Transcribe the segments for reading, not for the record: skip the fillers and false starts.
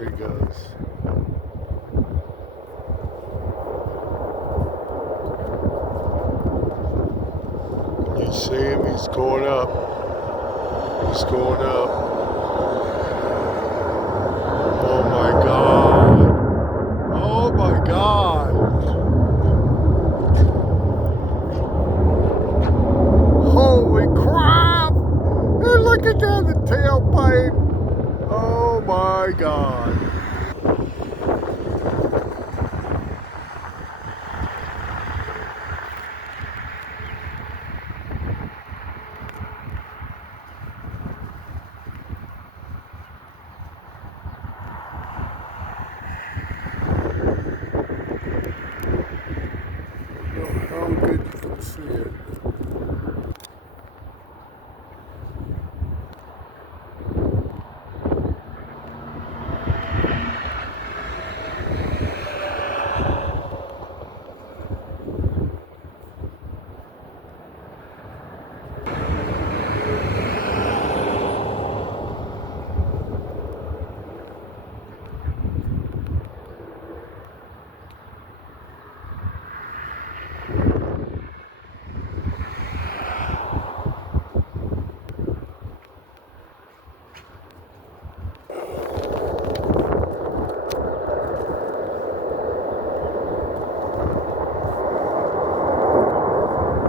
There he goes. You see him? He's going up. He's going up. Oh my God. Oh my God. Holy crap! And look at that, the tailpipe. Oh my God. How good you can see it.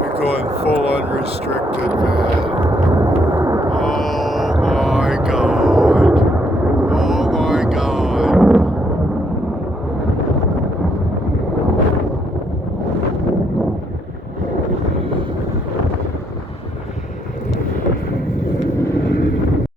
You're going full unrestricted, man.